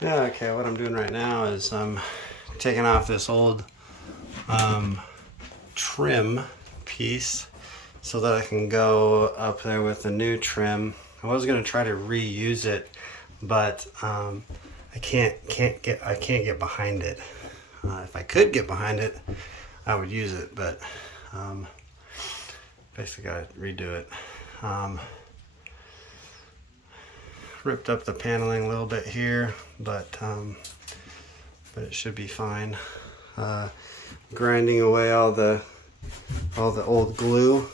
Yeah, okay, what I'm doing right now is I'm taking off this old trim piece so that I can go up there with the new trim. I was gonna try to reuse it, but I can't get behind it. If I could get behind it, I would use it, but basically gotta redo it. Ripped up the paneling a little bit here, but it should be fine. Grinding away all the old glue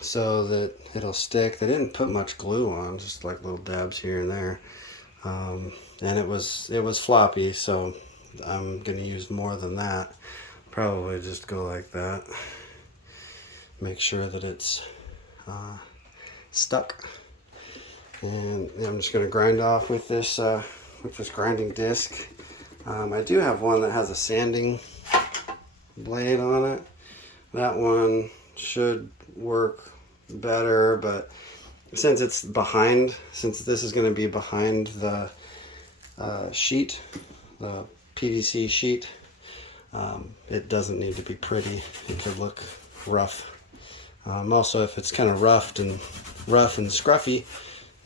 so that it'll stick. They didn't put much glue on, just like little dabs here and there, and it was floppy, so I'm gonna use more than that. Probably just go like that. Make sure that it's stuck. And I'm just going to grind off with this grinding disc. I do have one that has a sanding blade on it. That one should work better, but since this is going to be behind the sheet, the PVC sheet, it doesn't need to be pretty. It could look rough. Also, if it's kind of rough and scruffy,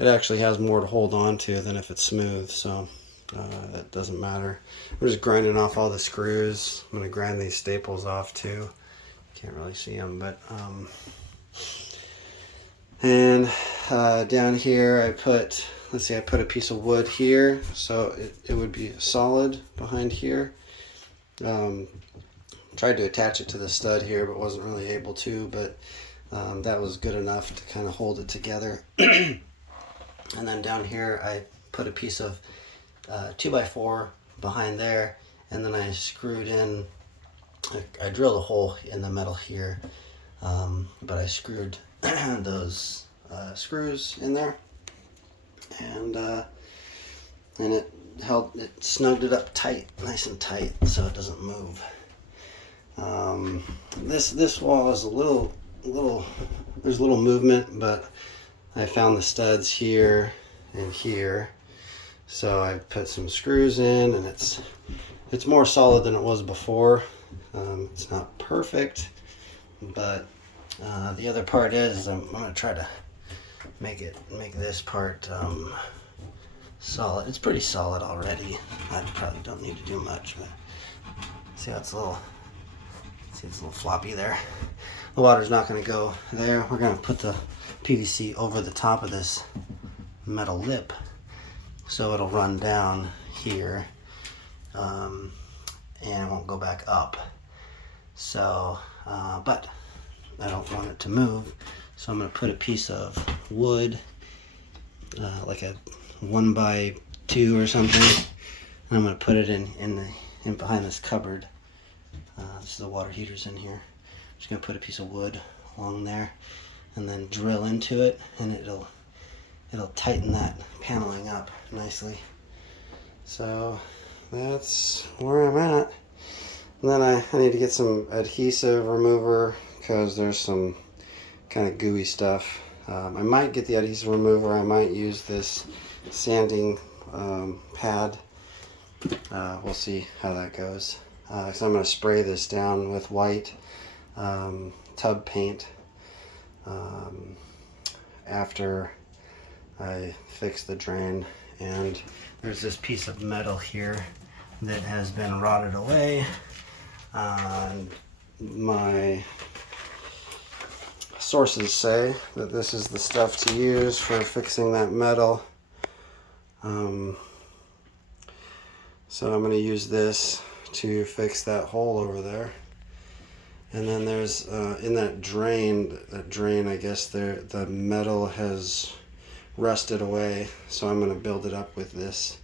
it actually has more to hold on to than if it's smooth, so it doesn't matter. I'm just grinding off all the screws. I'm going to grind these staples off too. Can't really see them, but and down here I put, I put a piece of wood here, so it would be solid behind here. Tried to attach it to the stud here, but wasn't really able to, but that was good enough to kind of hold it together. And then down here I put a piece of 2x4 behind there, and then I screwed in, I drilled a hole in the metal here, but I screwed those screws in there, and it snugged it up tight, nice and tight, so it doesn't move. This wall is a little, there's a little movement, but I found the studs here and here, so I put some screws in, and it's more solid than it was before. It's not perfect, but the other part is I'm going to try to make this part solid. It's pretty solid already. I probably don't need to do much, but see how it's a little floppy there. The water's not going to go there. We're going to put the PVC over the top of this metal lip so it'll run down here, and it won't go back up. So but I don't want it to move, so I'm going to put a piece of wood, like a 1x2 or something, and I'm going to put it in behind this cupboard. This is the water heater's in here. I'm just going to put a piece of wood along there and then drill into it, and it'll tighten that paneling up nicely. So that's where I'm at. And then I need to get some adhesive remover because there's some kind of gooey stuff. I might get the adhesive remover. I might use this sanding pad. We'll see how that goes. So I'm going to spray this down with white tub paint after I fix the drain. And there's this piece of metal here that has been rotted away. My sources say that this is the stuff to use for fixing that metal. So I'm going to use this to fix that hole over there. And then there's in that drain I guess the metal has rusted away, so I'm going to build it up with this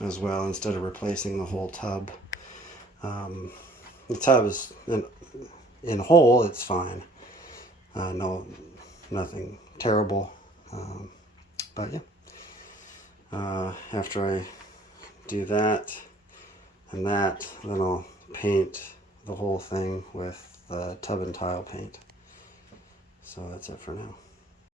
as well instead of replacing the whole tub. The tub is in whole, it's fine. Nothing terrible, but yeah. After I do that and that, then I'll paint the whole thing with tub and tile paint. So that's it for now.